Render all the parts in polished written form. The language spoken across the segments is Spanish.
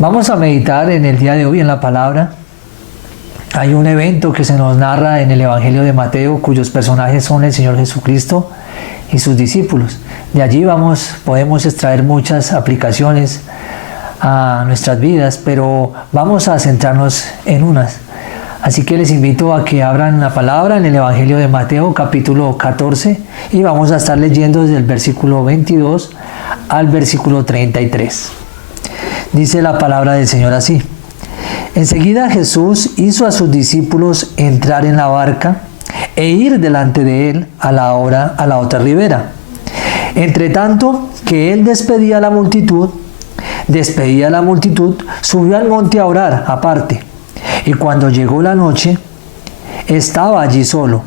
Vamos a meditar en el día de hoy en la palabra. Hay un evento que se nos narra en el Evangelio de Mateo, cuyos personajes son el Señor Jesucristo y sus discípulos. De allí podemos extraer muchas aplicaciones a nuestras vidas, pero vamos a centrarnos en unas. Así que les invito a que abran la palabra en el Evangelio de Mateo, capítulo 14, y vamos a estar leyendo desde el versículo 22 al versículo 33. Dice la palabra del Señor así: Enseguida Jesús hizo a sus discípulos entrar en la barca e ir delante de él a la otra ribera. Entre tanto que él despedía a la multitud, subió al monte a orar aparte. Y cuando llegó la noche, estaba allí solo.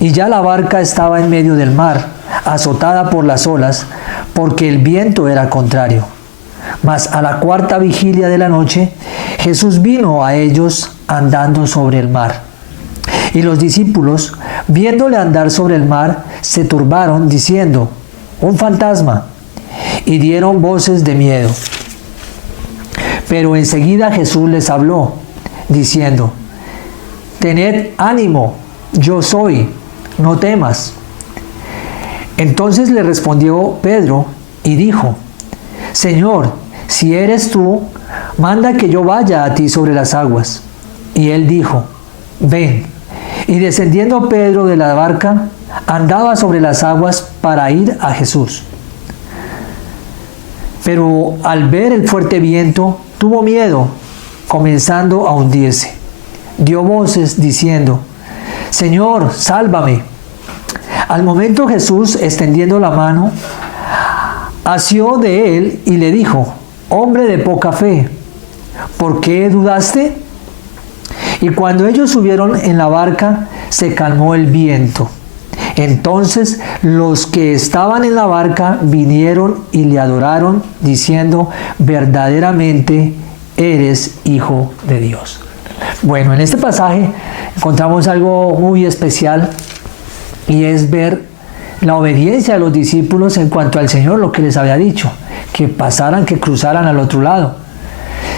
Y ya la barca estaba en medio del mar, azotada por las olas, porque el viento era contrario. Mas a la cuarta vigilia de la noche, Jesús vino a ellos andando sobre el mar. Y los discípulos, viéndole andar sobre el mar, se turbaron, diciendo: «Un fantasma», y dieron voces de miedo. Pero enseguida Jesús les habló, diciendo: «Tened ánimo, yo soy, no temas». Entonces le respondió Pedro y dijo: «Señor, si eres tú, manda que yo vaya a ti sobre las aguas». Y él dijo: «Ven». Y descendiendo Pedro de la barca, andaba sobre las aguas para ir a Jesús. Pero al ver el fuerte viento, tuvo miedo, comenzando a hundirse. Dio voces diciendo: «Señor, sálvame». Al momento Jesús, extendiendo la mano, asió de él y le dijo: «Hombre de poca fe, ¿por qué dudaste?». Y cuando ellos subieron en la barca, se calmó el viento. Entonces los que estaban en la barca vinieron y le adoraron, diciendo: «Verdaderamente eres Hijo de Dios». Bueno, en este pasaje encontramos algo muy especial, y es ver la obediencia de los discípulos en cuanto al Señor, lo que les había dicho, que pasaran, que cruzaran al otro lado.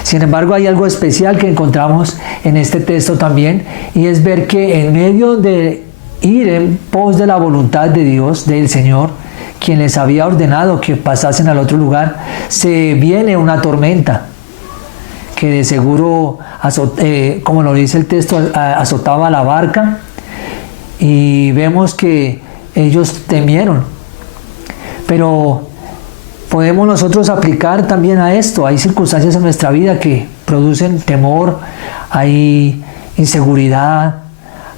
Sin embargo, hay algo especial que encontramos en este texto también, y es ver que en medio de ir en pos de la voluntad de Dios, del Señor, quien les había ordenado que pasasen al otro lugar, se viene una tormenta que de seguro, como lo dice el texto, azotaba la barca, y vemos que ellos temieron. Pero podemos nosotros aplicar también a esto. Hay circunstancias en nuestra vida que producen temor, hay inseguridad,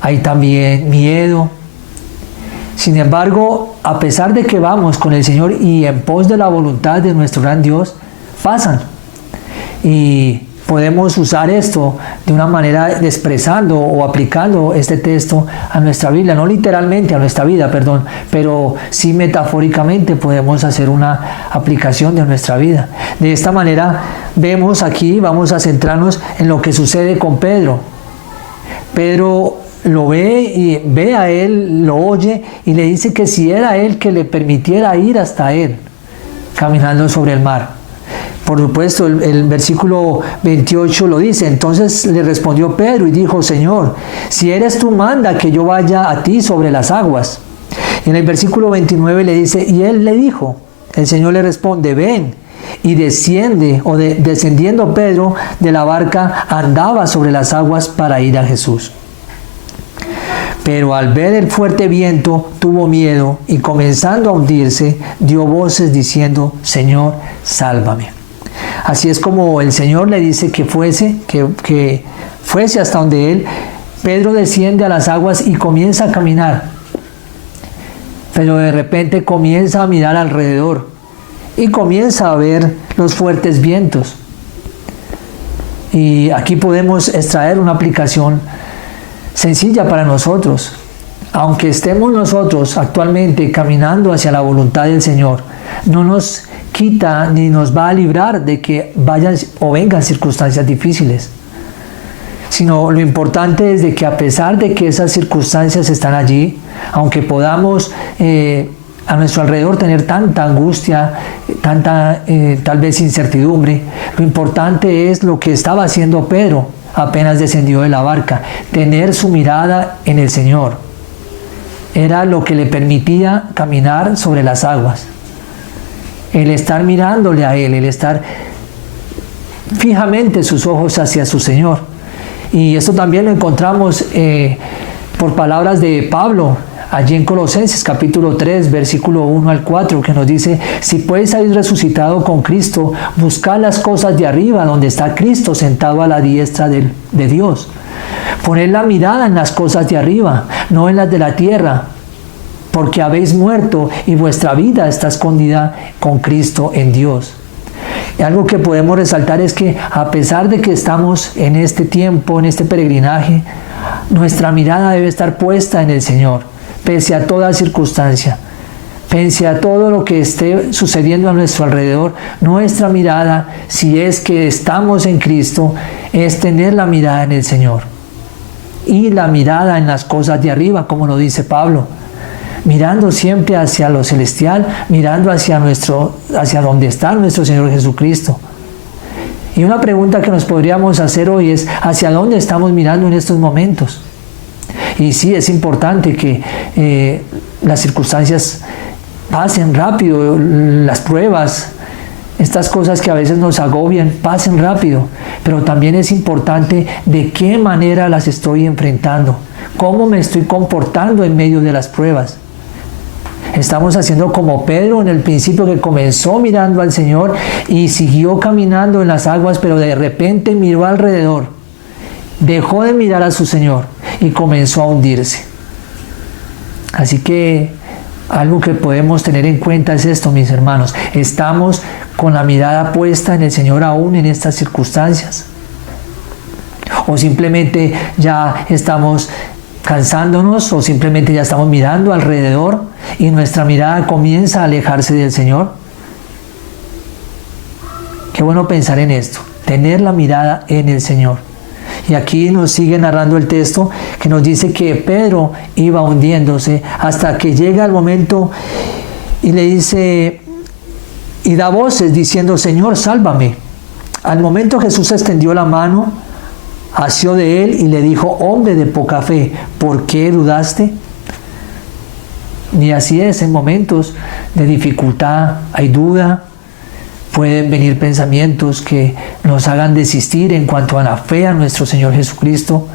hay también miedo. Sin embargo, a pesar de que vamos con el Señor y en pos de la voluntad de nuestro gran Dios, pasan. Y podemos usar esto de una manera expresando o aplicando este texto a nuestra Biblia, no literalmente a nuestra vida, pero sí metafóricamente podemos hacer una aplicación de nuestra vida. De esta manera vemos aquí, vamos a centrarnos en lo que sucede con Pedro. Pedro lo ve y ve a él, lo oye y le dice que si era él, que le permitiera ir hasta él, caminando sobre el mar. Por supuesto, el versículo 28 lo dice: Entonces le respondió Pedro y dijo: «Señor, si eres tú, manda que yo vaya a ti sobre las aguas». Y en el versículo 29 le dice: y él le dijo, el Señor le responde: «Ven». Y descendiendo Pedro de la barca, andaba sobre las aguas para ir a Jesús. Pero al ver el fuerte viento, tuvo miedo, y comenzando a hundirse, dio voces diciendo: «Señor, sálvame». Así es como el Señor le dice que fuese hasta donde él. Pedro desciende a las aguas y comienza a caminar. Pero de repente comienza a mirar alrededor y comienza a ver los fuertes vientos. Y aquí podemos extraer una aplicación sencilla para nosotros. Aunque estemos nosotros actualmente caminando hacia la voluntad del Señor, no nos quita ni nos va a librar de que vayan o vengan circunstancias difíciles, sino lo importante es de que a pesar de que esas circunstancias están allí, aunque podamos a nuestro alrededor tener tanta angustia, tanta tal vez incertidumbre. Lo importante es lo que estaba haciendo Pedro apenas descendió de la barca, tener su mirada en el Señor. Era lo que le permitía caminar sobre las aguas. El estar mirándole a Él, el estar fijamente sus ojos hacia su Señor. Y esto también lo encontramos por palabras de Pablo, allí en Colosenses capítulo 3, versículo 1 al 4, que nos dice: si pues habéis resucitado con Cristo, buscad las cosas de arriba, donde está Cristo sentado a la diestra de Dios. Poned la mirada en las cosas de arriba, no en las de la tierra, porque habéis muerto y vuestra vida está escondida con Cristo en Dios. Y algo que podemos resaltar es que a pesar de que estamos en este tiempo, en este peregrinaje, nuestra mirada debe estar puesta en el Señor, pese a toda circunstancia, pese a todo lo que esté sucediendo a nuestro alrededor. Nuestra mirada, si es que estamos en Cristo, es tener la mirada en el Señor. Y la mirada en las cosas de arriba, como lo dice Pablo, mirando siempre hacia lo celestial, mirando hacia donde está nuestro Señor Jesucristo. Y una pregunta que nos podríamos hacer hoy es: ¿hacia dónde estamos mirando en estos momentos? Y sí, es importante que las circunstancias pasen rápido, las pruebas, estas cosas que a veces nos agobian, pasen rápido, pero también es importante de qué manera las estoy enfrentando, cómo me estoy comportando en medio de las pruebas. Estamos haciendo como Pedro en el principio, que comenzó mirando al Señor y siguió caminando en las aguas, pero de repente miró alrededor, dejó de mirar a su Señor y comenzó a hundirse. Así que algo que podemos tener en cuenta es esto, mis hermanos: estamos con la mirada puesta en el Señor aún en estas circunstancias, o simplemente ya estamos cansándonos, o simplemente ya estamos mirando alrededor y nuestra mirada comienza a alejarse del Señor. Qué bueno pensar en esto, tener la mirada en el Señor. Y aquí nos sigue narrando el texto, que nos dice que Pedro iba hundiéndose hasta que llega el momento y le dice, y da voces diciendo: Señor, sálvame. Al momento Jesús extendió la mano, asió de él y le dijo: hombre de poca fe, ¿por qué dudaste? Y así es, en momentos de dificultad hay duda, pueden venir pensamientos que nos hagan desistir en cuanto a la fe a nuestro Señor Jesucristo,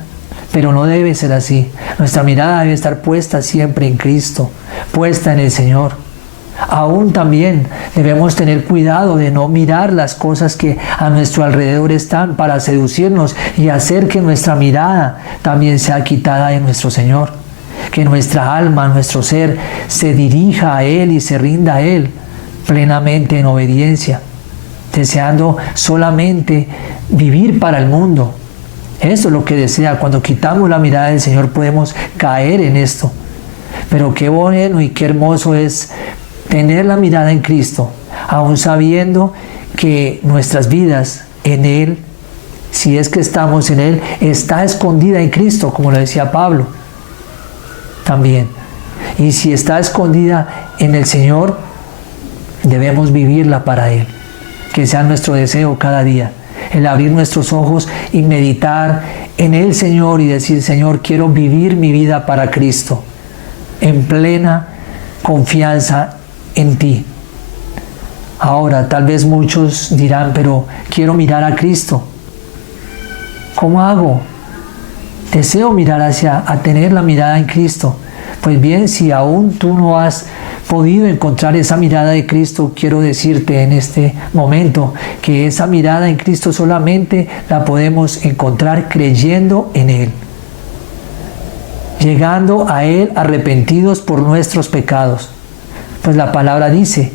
pero no debe ser así. Nuestra mirada debe estar puesta siempre en Cristo, puesta en el Señor. Aún también debemos tener cuidado de no mirar las cosas que a nuestro alrededor están para seducirnos y hacer que nuestra mirada también sea quitada de nuestro Señor. Que nuestra alma, nuestro ser, se dirija a Él y se rinda a Él plenamente en obediencia, deseando solamente vivir para el mundo. Eso es lo que desea. Cuando quitamos la mirada del Señor podemos caer en esto. Pero qué bueno y qué hermoso es tener la mirada en Cristo, aún sabiendo que nuestras vidas en Él, si es que estamos en Él, está escondida en Cristo, como lo decía Pablo también. Y si está escondida en el Señor, debemos vivirla para Él. Que sea nuestro deseo cada día, el abrir nuestros ojos y meditar en el Señor y decir: Señor, quiero vivir mi vida para Cristo, en plena confianza en ti. Ahora, tal vez muchos dirán: pero quiero mirar a Cristo. ¿Cómo hago? Deseo mirar a tener la mirada en Cristo. Pues bien, si aún tú no has podido encontrar esa mirada de Cristo, quiero decirte en este momento que esa mirada en Cristo solamente la podemos encontrar creyendo en Él, llegando a Él arrepentidos por nuestros pecados. Pues la palabra dice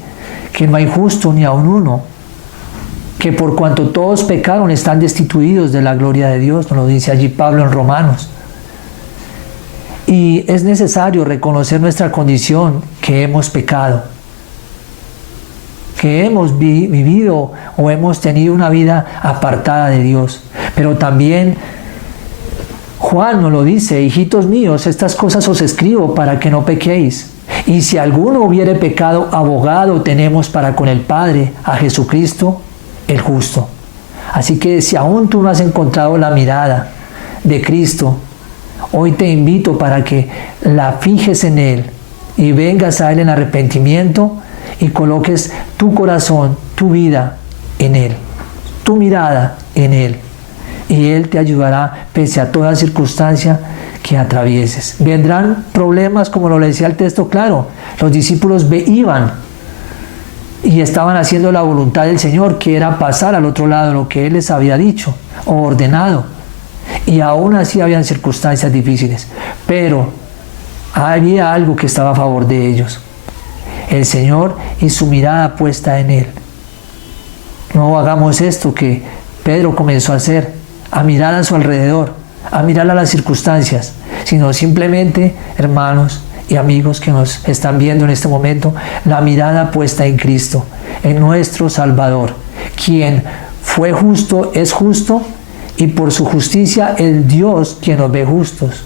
que no hay justo ni aun uno, que por cuanto todos pecaron están destituidos de la gloria de Dios, nos lo dice allí Pablo en Romanos. Y es necesario reconocer nuestra condición, que hemos pecado, que hemos vivido o hemos tenido una vida apartada de Dios. Pero también Juan nos lo dice: hijitos míos, estas cosas os escribo para que no pequéis. Y si alguno hubiere pecado, abogado tenemos para con el Padre, a Jesucristo el justo. Así que si aún tú no has encontrado la mirada de Cristo, hoy te invito para que la fijes en Él y vengas a Él en arrepentimiento y coloques tu corazón, tu vida en Él, tu mirada en Él. Y Él te ayudará pese a toda circunstancia que atravieses. Vendrán problemas, como lo decía el texto claro. Los discípulos iban y estaban haciendo la voluntad del Señor, que era pasar al otro lado, lo que Él les había dicho o ordenado. Y aún así habían circunstancias difíciles. Pero había algo que estaba a favor de ellos. El Señor y su mirada puesta en Él. No hagamos esto que Pedro comenzó a hacer, a mirar a su alrededor, a mirar a las circunstancias, sino simplemente, hermanos y amigos que nos están viendo en este momento, la mirada puesta en Cristo, en nuestro Salvador, quien fue justo, es justo, y por su justicia el Dios quien nos ve justos.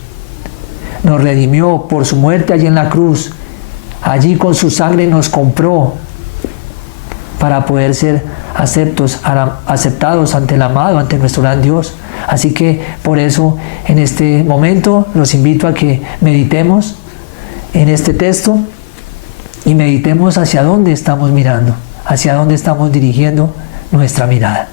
Nos redimió por su muerte allí en la cruz, allí con su sangre nos compró para poder ser aceptados ante el amado, ante nuestro gran Dios. Así que por eso en este momento los invito a que meditemos en este texto y meditemos hacia dónde estamos mirando, hacia dónde estamos dirigiendo nuestra mirada.